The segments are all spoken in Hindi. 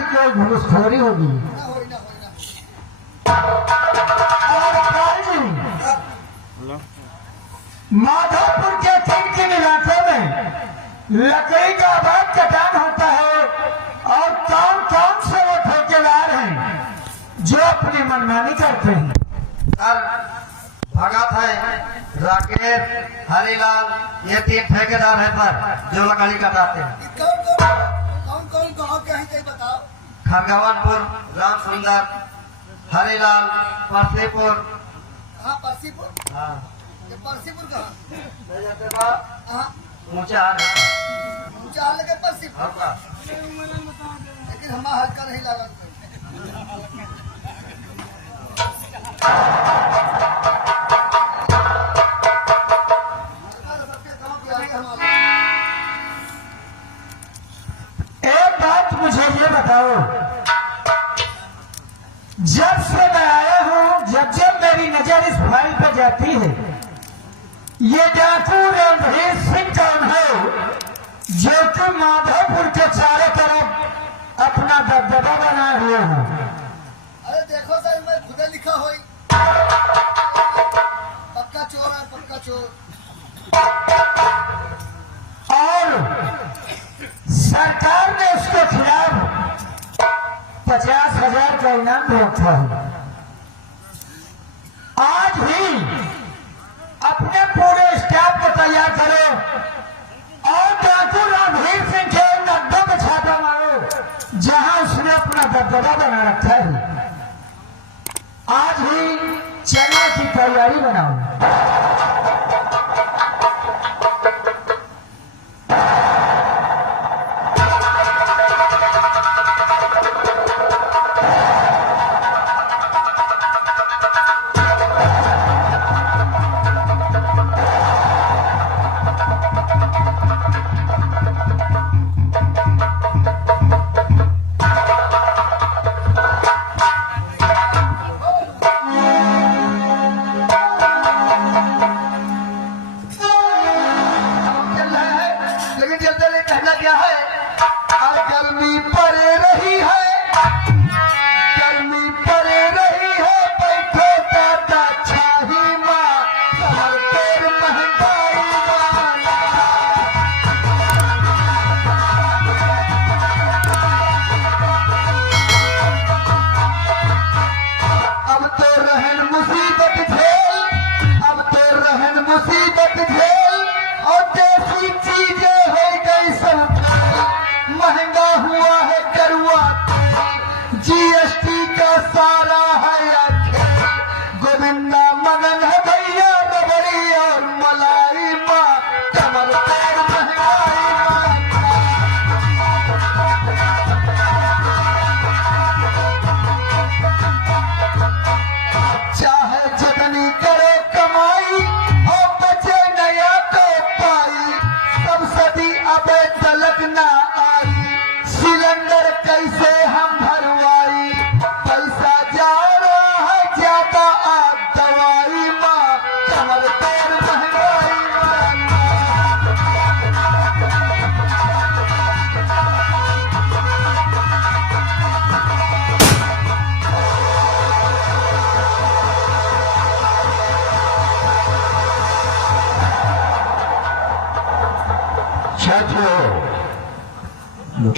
की कोई घूसखोरी होगी। माधोपुर के किन इलाकों में लकड़ी का अवैध कटान होता है और कौन कौन से वो ठेकेदार हैं जो अपनी मनमानी करते हैं? भगत है, राकेश, हरिलाल, ये 3 ठेकेदार है सर जो लकड़ी कटाते हैं। कौन कौन गाँव के हैं बताओ? खरगवानपुर, राम सुंदर, हरिलाल, परसीपुर। हाँ परसीपुर। हाँ ये परसीपुर कहाँ? हाँ ऊंचा ऊंचा लगे परसीपुर। हाँ लेकिन हमारा हल्का नहीं लगा। एक बात मुझे ये बताओ, जब से मैं आया हूं, जब जब मेरी नजर इस फाइल पे जाती है, ये डाकू रणधीर सिंह कौन है जो कि माधोपुर के चारों तरफ अपना दबदबा बनाए हुए हैं? अरे देखो सर, मैं खुदे लिखा हुई पक्का चोर है, पक्का चोर। और सरकार ने उसके खिलाफ 50,000 का इनाम भी रखा है। आज ही अपने पूरे स्टाफ को तैयार करो और डाकू रणधीर सिंह के उन अड्डों में छापा मारो जहां उसने अपना दबदबा बना रखा है। आज ही चना की तैयारी बनाओ।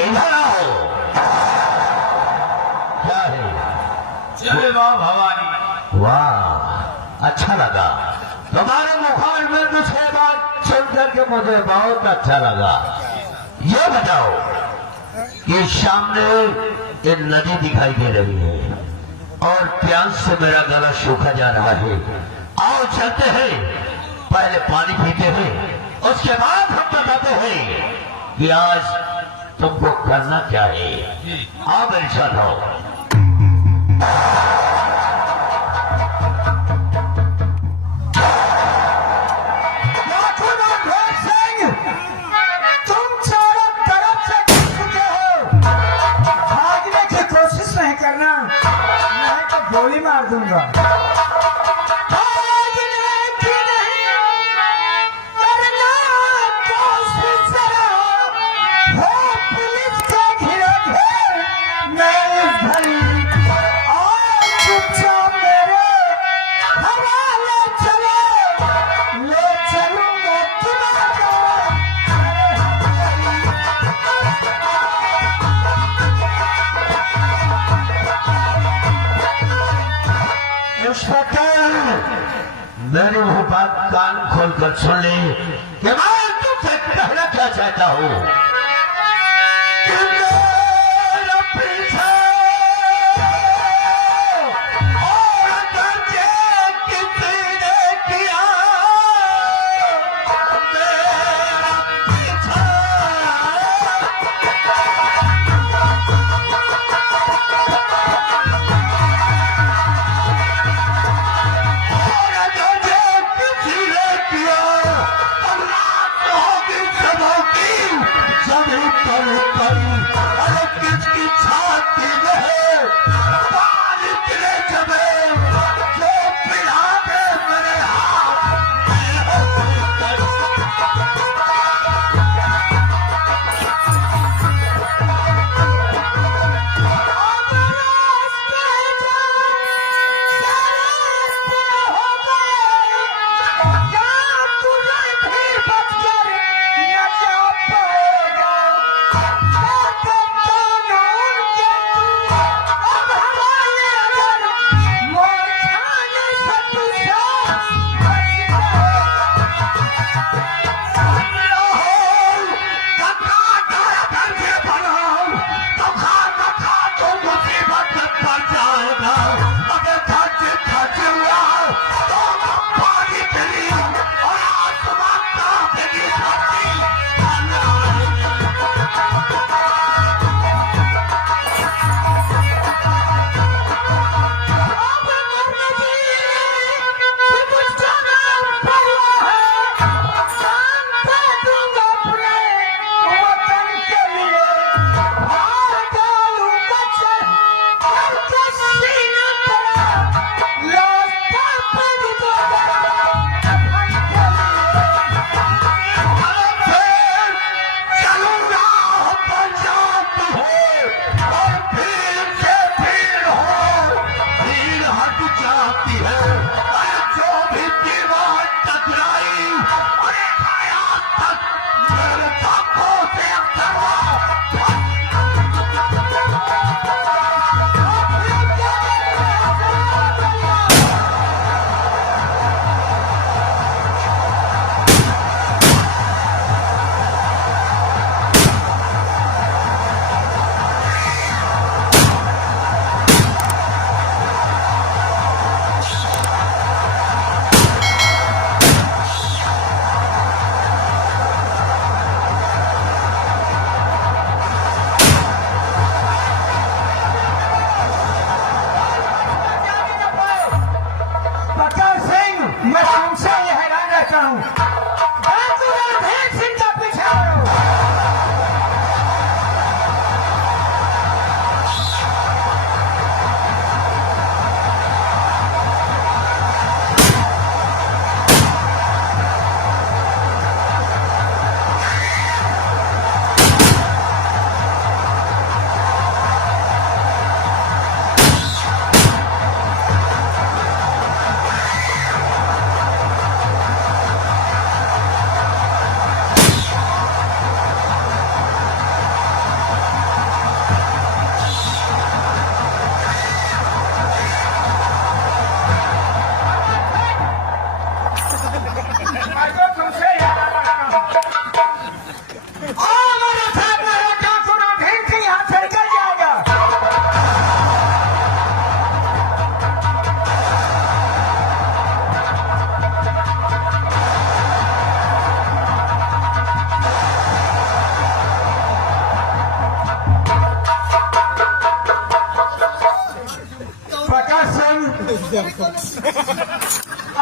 इधर आओ। क्या है? जय मां भवानी। वाह, अच्छा लगा तुम्हारे मुखार में दूसरे बात सुनकर के मुझे बहुत अच्छा लगा। ये बताओ कि सामने एक नदी दिखाई दे रही है और प्यास से मेरा गला सूखा जा रहा है। आओ चलते हैं, पहले पानी पीते हैं, उसके बाद हम बताते हैं कि आज तुमको करना क्या है। आओ मेरे साथ आओ। तुम चारों तरफ से घुस चुके हो, भागने की कोशिश नहीं करना, नहीं तो गोली मार दूंगा। इंस्पेक्टर, मेरी वो बात कान खोलकर सुन ले कि मैं तुमसे कहना क्या चाहता हूँ कि मेरा पीछा और अगर ये किसी ने किया, मेरा पीछा किसकी छाती में है बाल इतने जमे जो पिला दे मेरे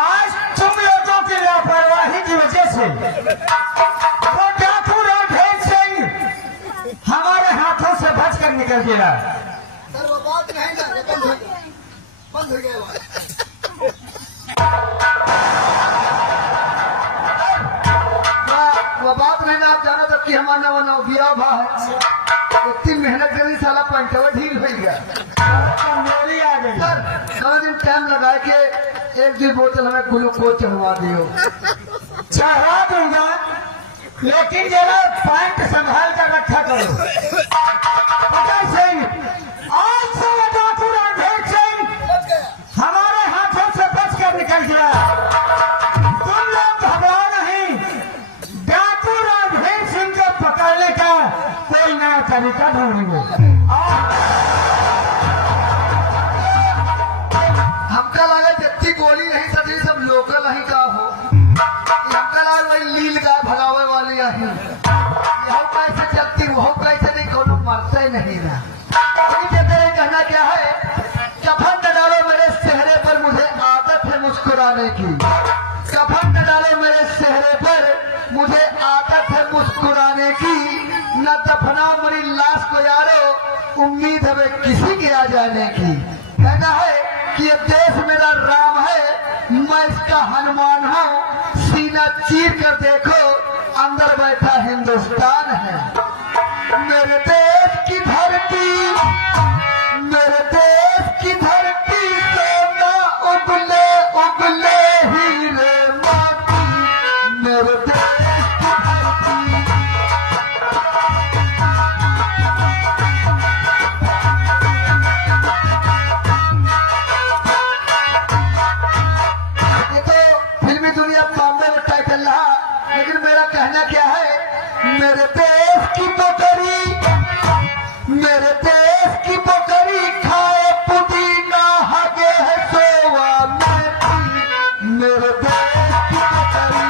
आज तुम लोगों की लापरवाही की वजह से वो डाकू रणधीर सिंह हमारे हाथों से बचकर निकल गया। सर वो बात नहीं ना, वो बंद हो गया बात। वो बात नहीं ना, आप जानो तब कि हमारा नवा नवा बिया भा है, इतनी मेहनत करी साला पंचवा ढील हो गया। मेरी आ गई सर थोड़ा दिन टाइम लगा के एक दो बोतल हमें ग्लूकोज चढ़वा दियो। चढ़ा दूंगा, लेकिन जरा पैंट संभाल कर रखा करो। प्रकाश सिंह, आज से डाकू रणधीर सिंह बच गया। हमारे हाथों से कर दिया। तुम लोग घबराओ नहीं, डाकू रणधीर सिंह को पकड़ने का कोई नया तरीका ढूंढेंगे। हमका लगा जत्ती गोली नहीं सदी सब लोकल नहीं का हो। हमका लगा वही लील का भगावे वाले यही यह कैसे चलती वो कैसे नहीं कोनो मरते नहीं ना। कहना क्या है, कफन न डालो मेरे चेहरे पर, मुझे आदत है मुस्कुराने की। कफन न डालो मेरे चेहरे पर, मुझे आदत है मुस्कुराने की। न दफनाओ मेरी लाश को यारो, उम्मीद है किसी के आ जाने की। कहना है कि ये देश मेरा राम है, मैं इसका हनुमान हूँ। सीना चीर कर देखो, अंदर बैठा हिंदुस्तान है। मेरे देश की धरती, मेरे देश की धरती से ना उगले उगले हीरे मोती। मेरे देश की धरती, ये तो फिल्मी दुनिया बॉम्बे में टाइटल रहा, लेकिन मेरा कहना क्या है, मेरे देश की बकरी, मेरे देश की बकरी खाए पुदीना हगे है सोवा मेथी। मेरे देश की बकरी,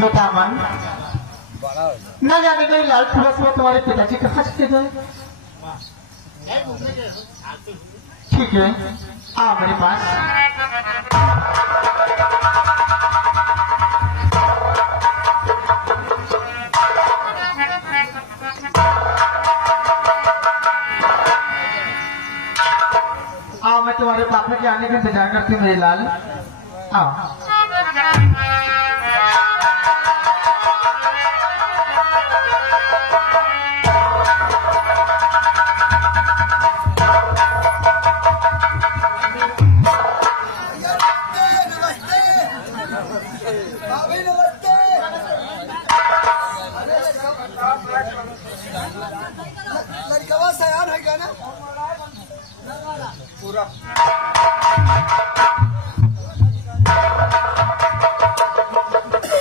बेटा मन न जाने कोई लाल पुरुष में तुम्हारे पिताजी कहाँ चले गए। ठीक है, आओ मेरे पास। आओ, मैं तुम्हारे पापा के आने का इंतजार करती हूँ मेरे लाल। आओ। लड़कवा सयान है क्या ना पूरा।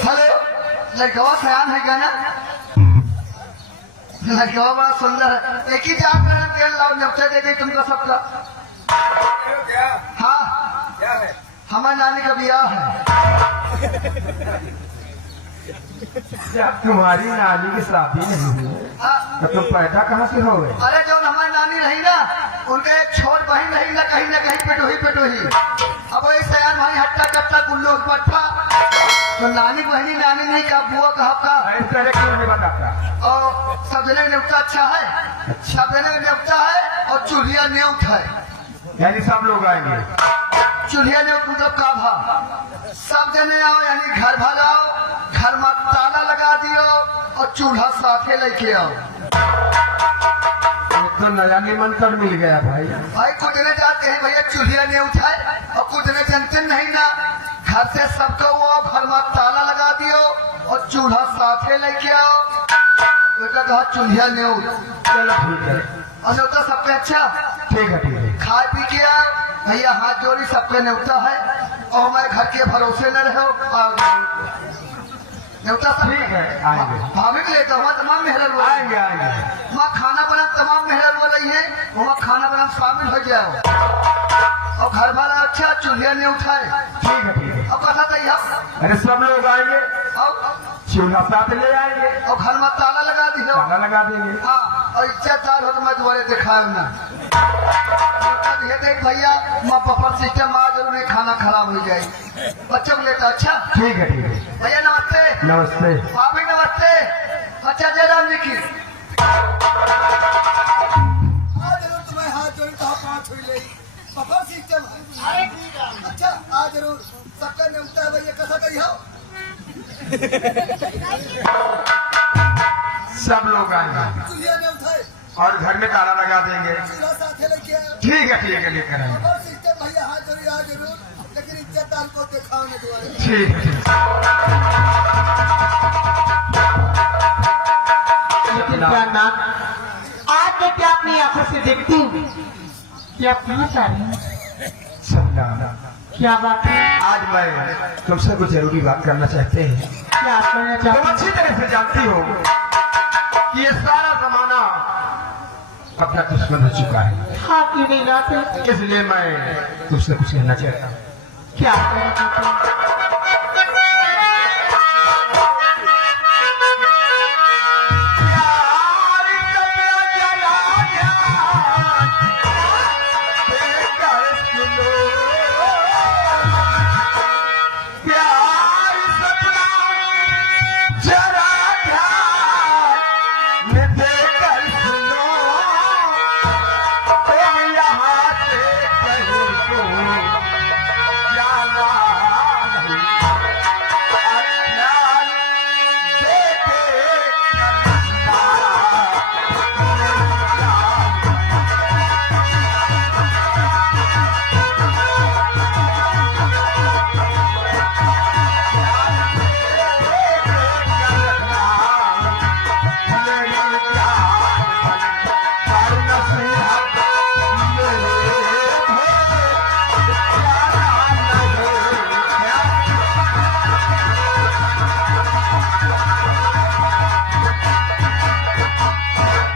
हेलो, लड़कवा सयान है क्या ना? लड़कवा बड़ा सुंदर है। एक ही जाप मैंने तेल लाओ न्योता दे दी तुमको सबका। हाँ, क्या है? हमारी नानी का ब्याह है। तुम्हारी नानी की शादी नहीं हुई हाँ, तो तुम पैदा कहाँ से हो गए? अरे जो हमारी नानी रही ना, उनके एक छोट बहन रही ना, कहीं पेटोही पेटोही। अब वही सयान भाई हट्टा कट्टा कुल्लू पट्टा, तो नानी बहनी नानी नहीं का बुआ का हफ्ता। क्यों नहीं बताता? और सब जने न्योता अच्छा है, सब जने न्योता है और चूल्हिया न्योत है। यानी सब लोग आएंगे। चूल्हिया न्योत मतलब का भाव, सब जने आओ यानी घर भर आओ, घर में ताला लगा दियो और चूल्हा साथे लेके आओ। तो नया निमंत्रण मिल गया भाई। भाई कुछ जने जाते हैं भैया चूल्हिया नहीं उठाए, और कुछ जने जानते नहीं ना, घर से सबको वो घर में ताला लगा दियो और चूल्हा साथे लेके आओ। बेटा कहा चूल्हिया न्योत। चलो ठीक है, और न्योता सबके अच्छा, ठीक है, ठीक है। खाए पी के आओ भैया, हाथ जोड़ी सबके न्योता है, और हमारे घर के भरोसे न रहो। न्योता सब ठीक है, आएंगे। भाभी के लेता हूँ, तमाम मेहरबान आएंगे आएंगे। वहाँ खाना बना, तमाम मेहरबान रही है, वहाँ खाना बना शामिल हो जाओ। और घर वाला अच्छा चूल्हा नहीं उठाए। ठीक है, ठीक है। अब कथा तो यह, अरे सब लोग आएंगे, और चूल्हा साथ ले आएंगे, और घर में ताला लगा दी हो। ताला लगा देंगे। हाँ, और इज्जतदार हो तो मैं दोबारा दिखाऊँ ना। ये देख भैया, माँ पापा सिस्टम आ जरूर खाना खराब हो जाए। बच्चों को लेता अच्छा। ठीक है, ठीक है। भैया नमस्ते। नमस्ते। भाभी नमस्ते। अच्छा जयराम जी की जरूर तुम्हें हाथ जोड़ी तो पाँच हुई ले पापा सिस्टम। अच्छा आ जरूर सबका नियमता है भैया, कथा कही हो। सब लोग आएंगे चूल्हा ने उठाए और घर में ताला लगा देंगे। चूल्हा साथे लेके आए। ठीक है, ठीक है, लेकर आएंगे। पापा सिस्टम ठीक है। लेकिन क्या नाम आज मैं क्या अपनी आंखों से देखती हूँ क्या कहाँ जा रही है? सपना, क्या बात है? आज मैं तुमसे कुछ जरूरी बात करना चाहते हैं। क्या करना तुम चाहते अच्छी तरह से जानती हो कि ये सारा जमाना अपना दुश्मन हो चुका है, हाँ क्यों नहीं लाते? इसलिए मैं तुमसे कुछ कहना चाहता हूँ। क्या कहना चाहते हैं?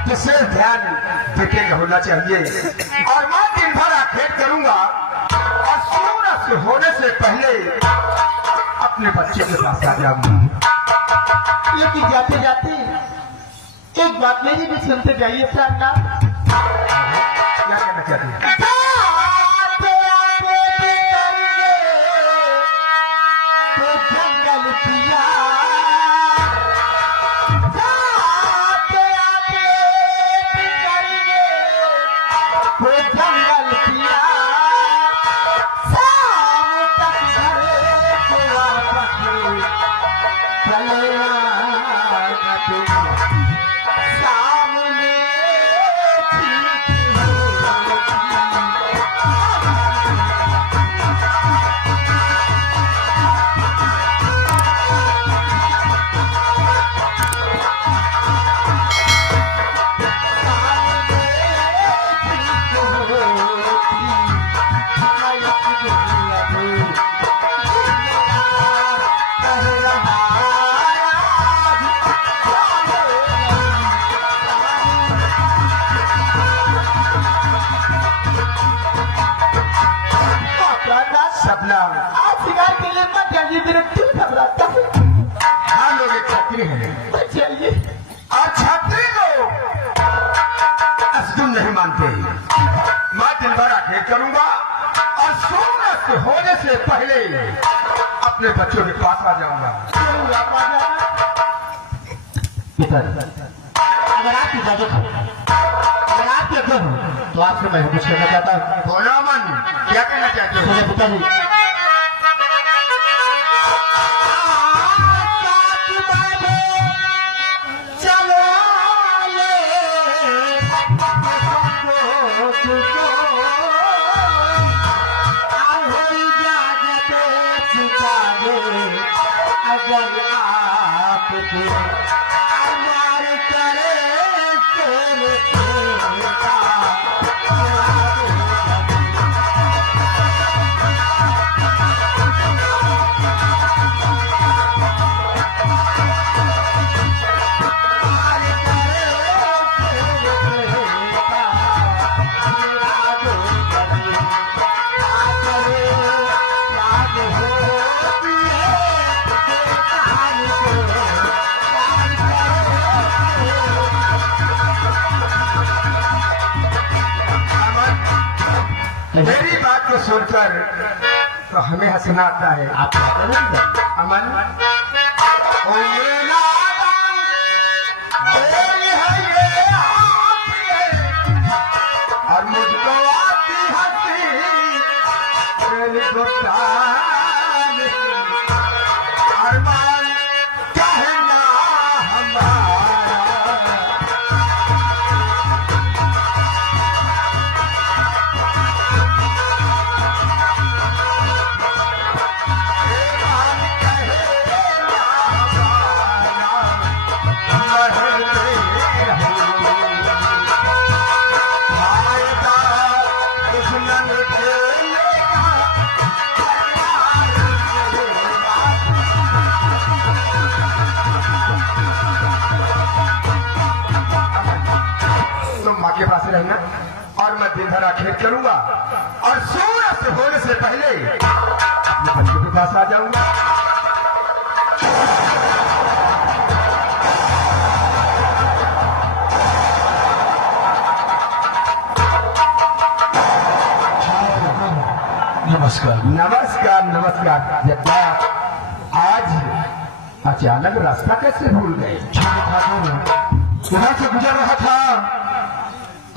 विशेष ध्यान देके होना चाहिए और मैं दिन भर आखेट करूंगा और सूरज होने से पहले अपने बच्चे के पास आ जाऊंगा। लेकिन जाते जाते एक बात मेरी भी सुनते जाइए साहब। क्या कहना चाहते हैं? जंगल पिया जंगल पिया शाम तक घर को वापस चले आना तुम। सामने ठीक सपना, आज शिकार के लिए मत जाइए, विरक्ति घबराता है। हम लोग एक छत्री हैं मत जाइए। और छत्री को असदुन नहीं मानते। मैं दिन भर आखेट करूंगा और सूरज होने से पहले अपने बच्चों के पास आ जाऊंगा। जरूर आप आ जाना। अगर आप इजाजत हो, अगर आप कहते हो तो आपसे मैं कुछ कहना चाहता हूँ। बोलो अमन, क्या कहना चाहते हो? मेरे पिताजी चलो अगर आप अमर करे मेरी बात को सुनकर तो हमें हंसना आता है। आप अमन, ओ मेरा दिल है ये हाथी, और मुझको आती हंसी मेरी गुस्तान, अरमान कहना हमारा। माँ के पास रहना और मैं दिन भर आखेट करूंगा और सूरज होने से पहले अपने बच्चों के पास आ जाऊंगा। नमस्कार। नमस्कार नमस्कार। जब आज अचानक रास्ता कैसे भूल गए? यहाँ से गुजर रहा था,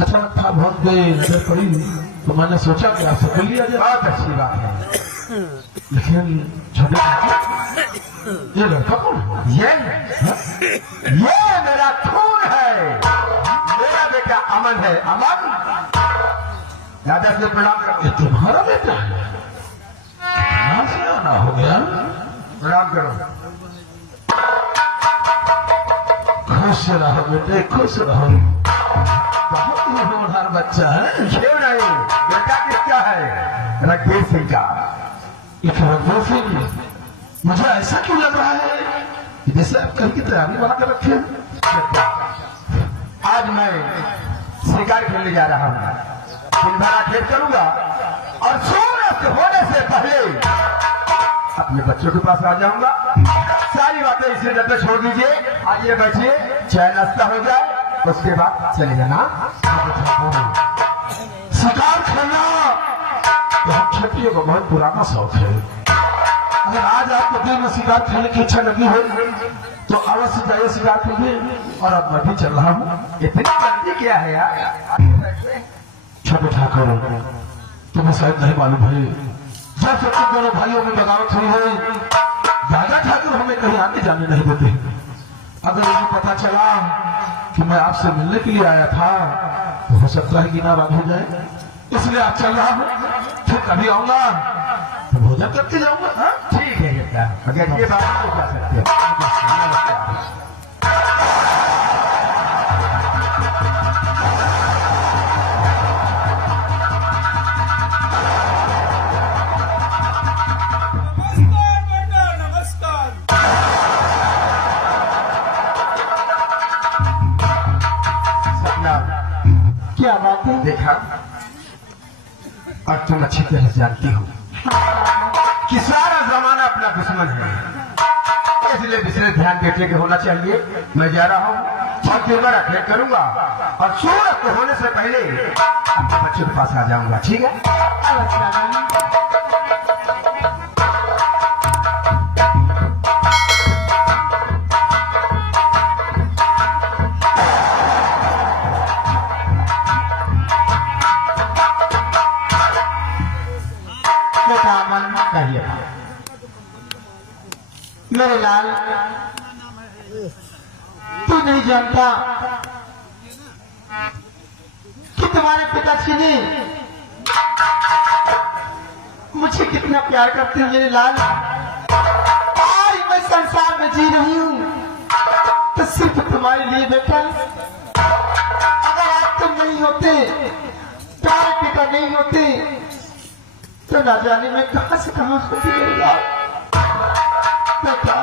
अचानक था बहुत गए, नजर पड़ी तो मैंने सोचा कि आपसे मिल लिया जाए। बहुत अच्छी बात है। लेकिन छोटे ये लड़का कौन है? ये मेरा खून है, मेरा बेटा अमन है। अमन दादा से प्रणाम करो। ये तुम्हारा बेटा है? कहाँ से आना हो गया? प्रणाम करो। खुश रहो बेटे, खुश रहो। बहुत ही होनहार बच्चा है। क्यों नहीं, बेटा किसका है? रणवीर सिंह का। लेकिन रणवीर सिंह, मुझे ऐसा क्यों लग रहा है कि जैसे आप कल की तैयारी बना कर रखे हैं? आज मैं शिकार खेलने जा रहा हूँ, दिन भर आखेट करूंगा और सूरज होने से पहले अपने बच्चों के पास आ जाऊंगा। सारी बातें इसी जगह पे छोड़ दीजिए, आइए बैठिए, चाय नाश्ता हो जाए, उसके बाद चले जाना। शिकार खेलना तो हम क्षत्रियों का बहुत पुराना शौक है। अगर आज आपको दिल में शिकार खेलने की इच्छा लगी हो तो अवश्य जाइए शिकार कीजिए। और अब मैं भी चल रहा हूँ। इतनी जल्दी क्या है यार? छोटे ठाकुर, तुम्हें शायद नहीं मालूम है, जब से तुम दोनों भाइयों में बगावत हुई है, दादा ठाकुर हमें कहीं आने जाने नहीं देते। अगर उन्हें पता चला कि मैं आपसे मिलने के लिए आया था तो हो सकता है कि नाराज हो जाए। इसलिए आज चल रहा हूँ, फिर कभी आऊंगा तो भोजन करके जाऊंगा। हाँ? ठीक है बेटा, अगर ये बात तो कर सकते हो। क्या बात है? देखा, और तुम अच्छी तरह जानती हो कि सारा जमाना अपना दुश्मन है, इसलिए विशेष ध्यान देने के होना चाहिए। मैं जा रहा हूँ और दिन भर आखेट करूंगा और सूरज को होने से पहले अपने बच्चों के पास आ जाऊंगा। ठीक है? कहिए। मेरे लाल, तू नहीं जानता कि तुम्हारे पिताजी ने मुझे कितना प्यार करते हैं मेरे लाल। आज मैं संसार में जी रही हूँ तो सिर्फ तुम्हारे लिए बेटा। अगर आज तुम नहीं होते, तुम्हारे पिता नहीं होते तो ना जाने में कहां से कहां होती मेरे लाल बेटा।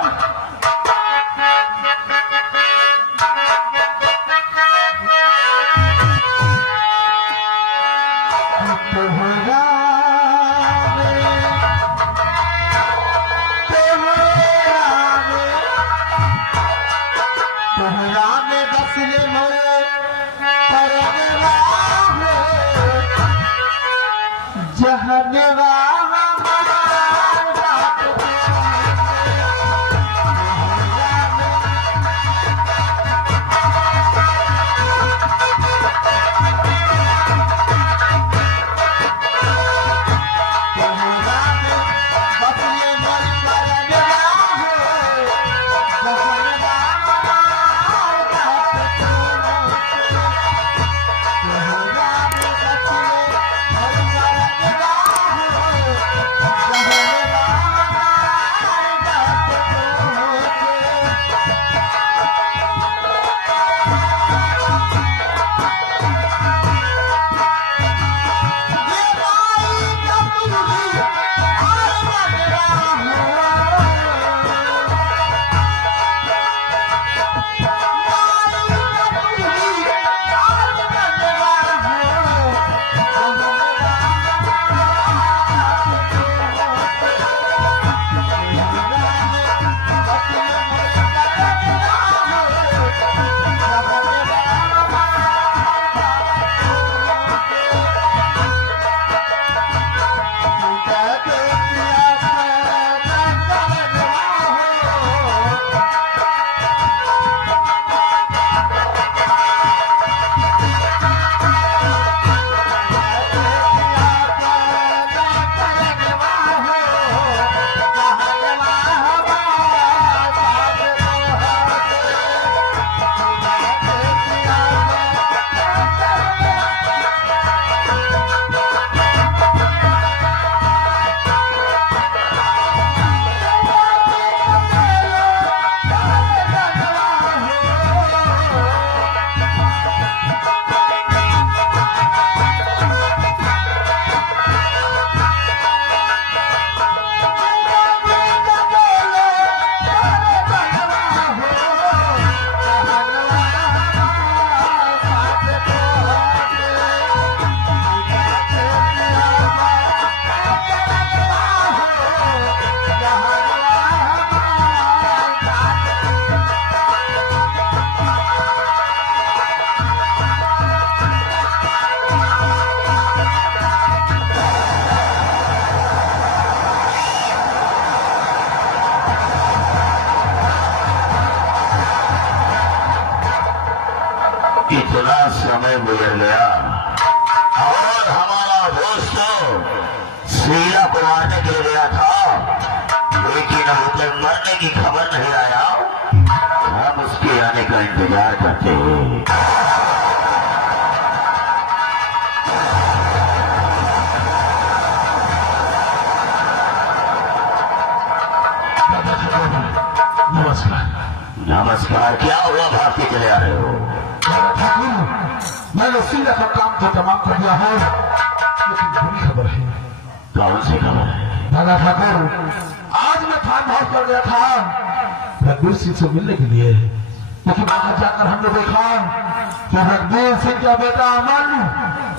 समय गुजर गया और हमारा दोस्त शीला को मारने के लिए गया था, लेकिन अब तक मरने की खबर नहीं आया। हम उसके आने का इंतजार करते हैं। नमस्कार। नमस्कार। क्या हुआ, भाग के चले आ रहे हो? ठाकुर, मैंने शीला का काम तो तमाम कर दिया है, लेकिन बुरी खबर है। कौन सी खबर है? दादा ठाकुर, आज मैं फार्म हाउस पर गया था रघुवीर सिंह से मिलने के लिए, लेकिन वहां जाकर हमने देखा कि रघुवीर सिंह का बेटा अमन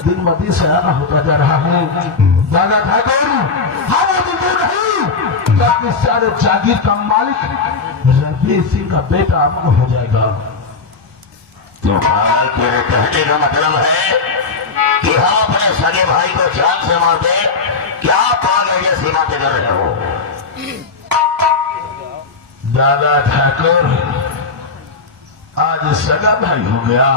दिन ब दिन से आना होता जा रहा है। दादा ठाकुर, हम नहीं कि अपने सारे जागीर का मालिक रघुवीर सिंह का बेटा अमन हो जाएगा। तुम्हारा कहने का मतलब है कि हम अपने सगे भाई को जान से मार दे? क्या पागल जैसी बातें कर रहे हो? दादा ठाकुर, आज सगा भाई हो गया।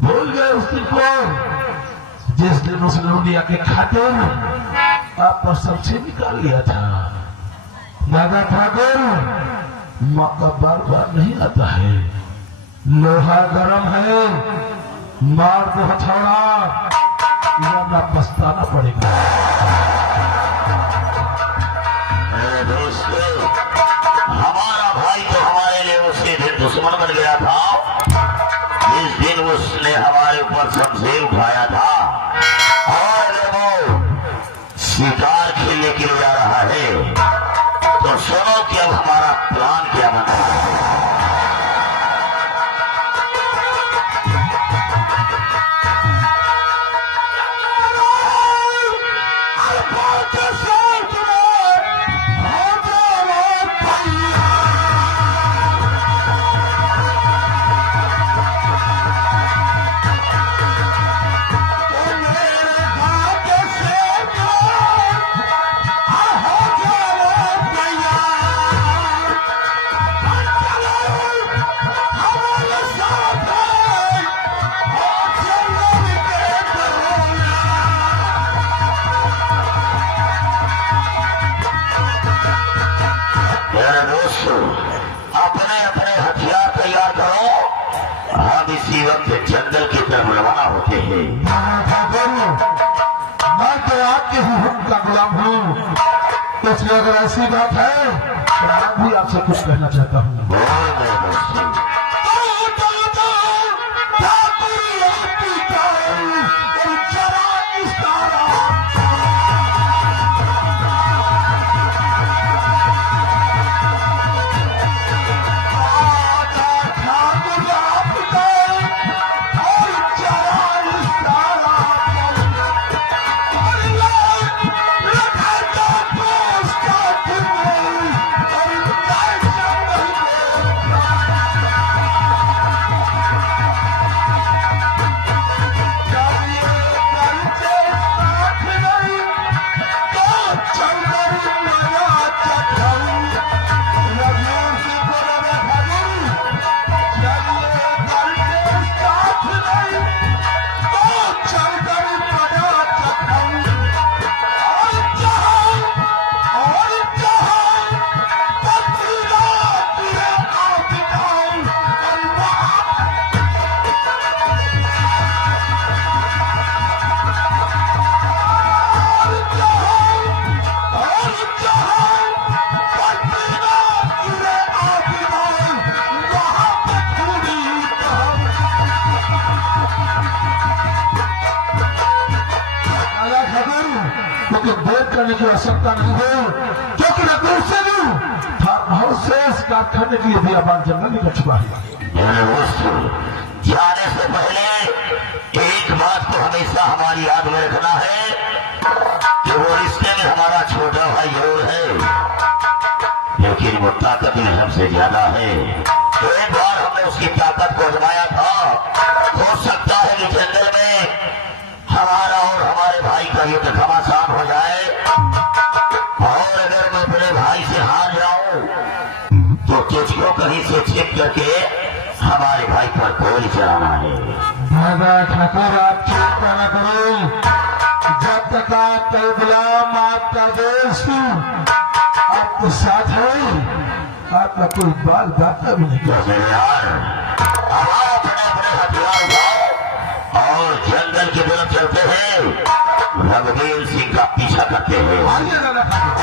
भूल गए उस दिन को जिस दिन उस लौंडिया के खाते में आपका सबसे निकाल लिया था। दादा ठाकुर, मौका बार बार नहीं आता है। लोहा गरम है, मार दो हथौड़ा, वरना पछताना पड़ेगा। दोस्तों, हमारा भाई तो हमारे लिए उसी दिन दुश्मन बन गया था जिस दिन उसने हमारे ऊपर शमशीर उठाया था, और वो शिकार खेलने के लिए जा रहा है। तो सुनो कि अब हमारा प्लान क्या बना है। अपने अपने हथियार तैयार करो, हम इसी वक्त जंगल की तरफ रवाना होते हैं। मैं तो आपके ही हुक्म का गुलाम हूँ, इसलिए अगर ऐसी बात है तो मैं भी आपसे कुछ कहना चाहता हूँ। करने की आवश्यकता नहीं है, क्योंकि रघुवीर सिंह फार्म हाउस से शिकार करने के लिए भी आबाद जंगल निकल चुका है। जाने से पहले एक बात को हमेशा हमारी याद में रखना है कि वो रिश्ते में हमारा छोटा भाई जरूर है, लेकिन वो ताकत में सबसे ज्यादा है। एक बार हमने उसकी ताकत को आजमाया था, हो सकता है कि जंगल में हमारा और हमारे भाई का युद्ध घमासान हो जाए, और अगर मैं अपने भाई से हार जाऊं तो तुझको कहीं से छिप करके हमारे भाई पर गोली चलाना है। दादा ठाकुर आप चिंता न करो, जब तक आपका गुलाम आपका देश आपके साथ है, आपका कोई बाल बाता भी नहीं कर मेरे यार, अब आओ अपने अपने हथियार उठाओ और जंगल की तरफ चलते हैं, रघुवीर सिंह का पीछा करते हैं। आइए दादा ठाकुर।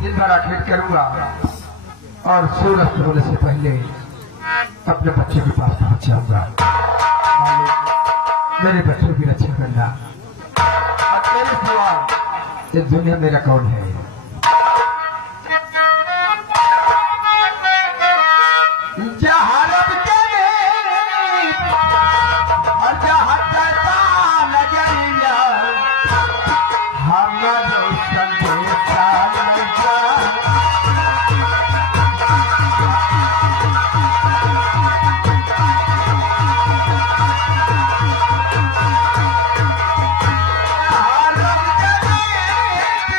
दिन भर खेत करूंगा और सूरज होने से पहले अपने बच्चे के पास पहुंच जाऊंगा। मेरे बच्चों की रक्षा करना। और तेरे सिवा इस दुनिया मेरा कौन है? जहाँ रब करे और जहाँ करता नजरिया, हमारे संदेशा लगा। जहाँ रब करे,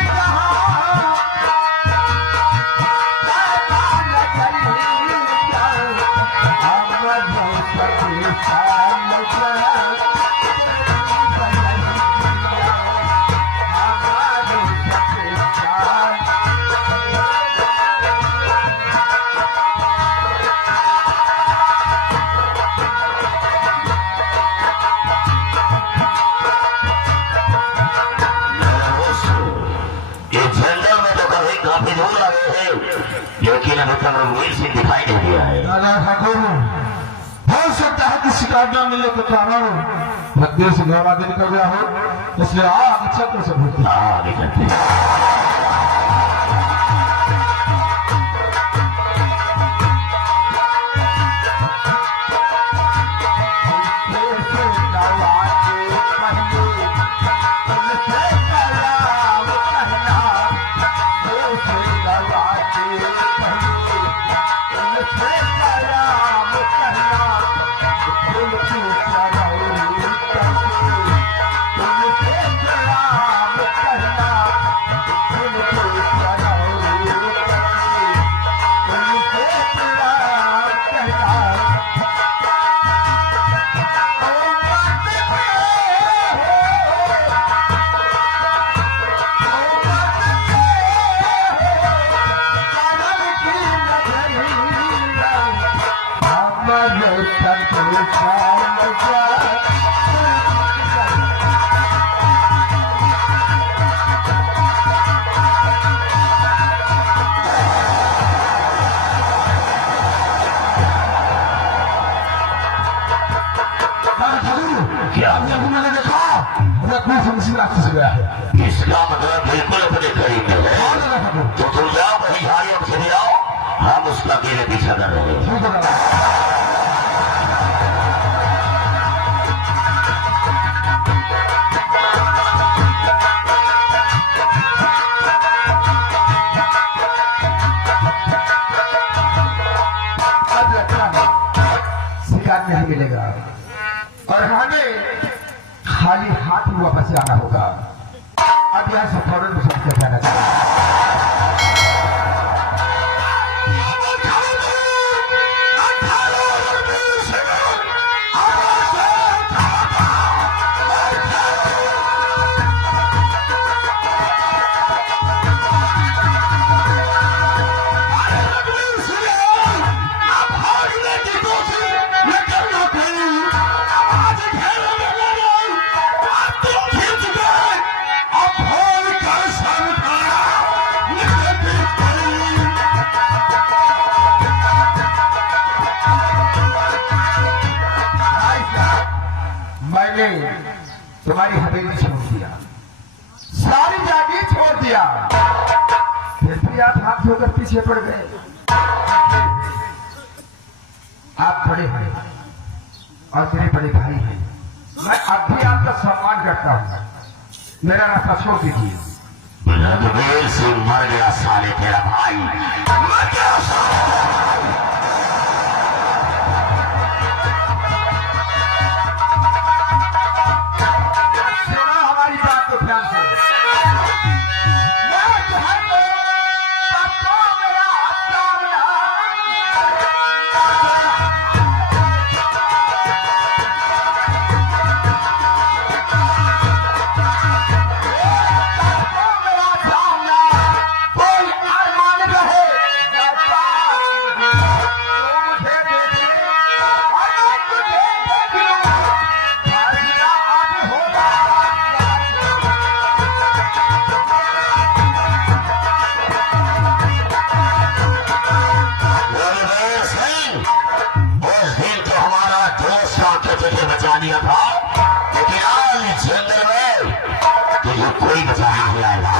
जहाँ करता नजरिया, हमारे संदेशा लगा। इस जंगल में तो कभी काफी दूर लगे हैं, लेकिन अभी तक रघुवीर सिंह दिखाई नहीं दिया है। दादा ठाकुर, हो सकता है कि शिकार न मिले तो कारण मध्य से घोड़ा दिन कर गया हो, इसलिए आगे चक्र से भूलते हाँ, आगे चलते हैं। क्या मैंने देखा रघुवीर सिंह इसी रास्ते से गया है। इसका मतलब बिल्कुल अपने करीब में है। हाँ दादा ठाकुर, तो तुम जाओ वही झाड़ियों से भी आओ, हम उसका अकेले पीछा कर रहे हैं। ठीक है दादा। अब लगता है शिकार नहीं मिलेगा और हमें खाली हाथ ही वापस जाना होगा। अब यहाँ से फौरन मुझे निकल जाना चाहिए। मैंने तुम्हारी हवेली छोड़ दिया, सारी जागीर छोड़ दिया, फिर भी आप हाथ धोकर पीछे पड़ गए। आप बड़े हैं और मेरे बड़े भाई हैं, मैं अब भी आपका सम्मान करता हूँ। मेरा रास्ता छोड़ दीजिए, रणवीर से मर गया साले तेरा भाई, मर गया साले। सुनो हमारी बात को ध्यान से। मैं तुम्हारे सबको मेरा बचा दिया था, लेकिन आज जंगल में तुझे कोई बचा नहीं आएगा।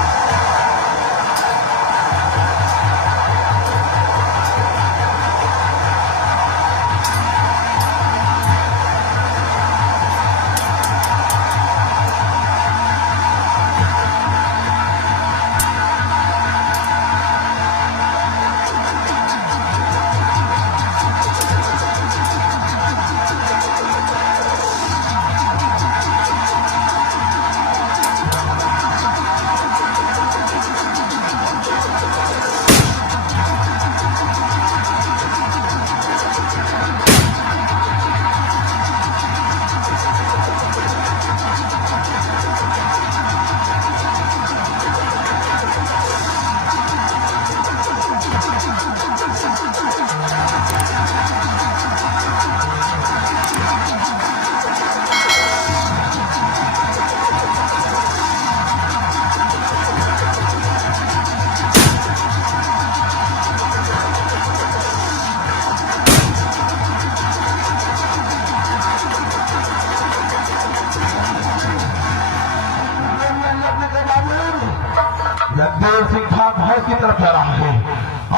रणवीर सिंह खान भय की तरफ जा रहा है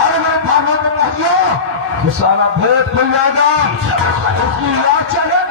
और मेरे भाइयों को कहिए कि सारा भेद खुल जाएगा, उसकी याद चलेगा।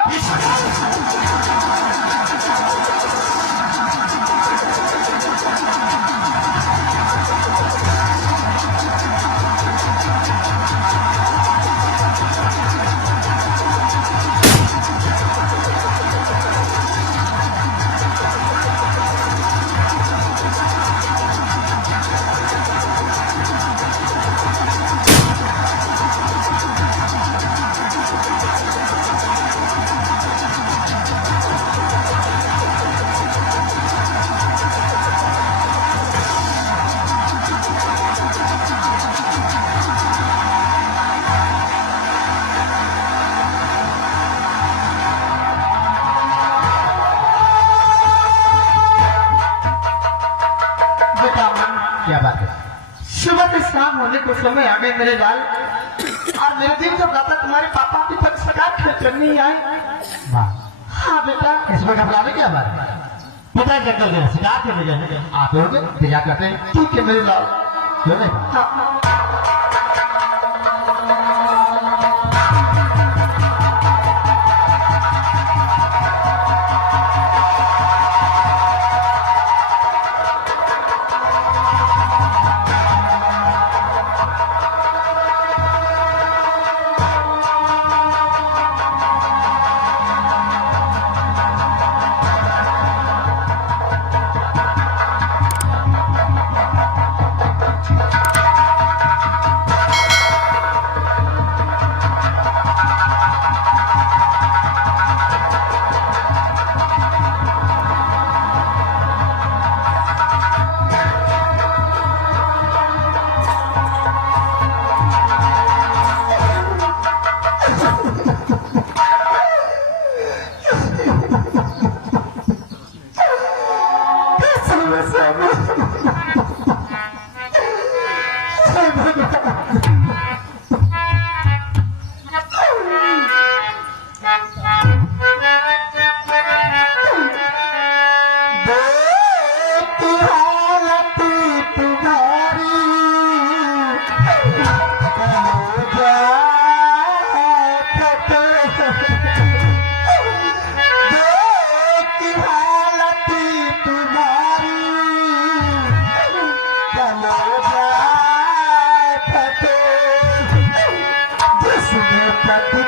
क्या बात है? सुबह के शाम होने को समय आ गए मेरे लाल, और मेरे दिन तो कहता तुम्हारे पापा अभी तक सगाई करनी आए। हाँ बेटा, इसमें घबराने क्या बात है? पिता क्या कर रहे सगा के भेजा आप लोग इंतजार करते हैं, ठीक है मेरे लाल। क्यों नहीं? हाँ। गद्दी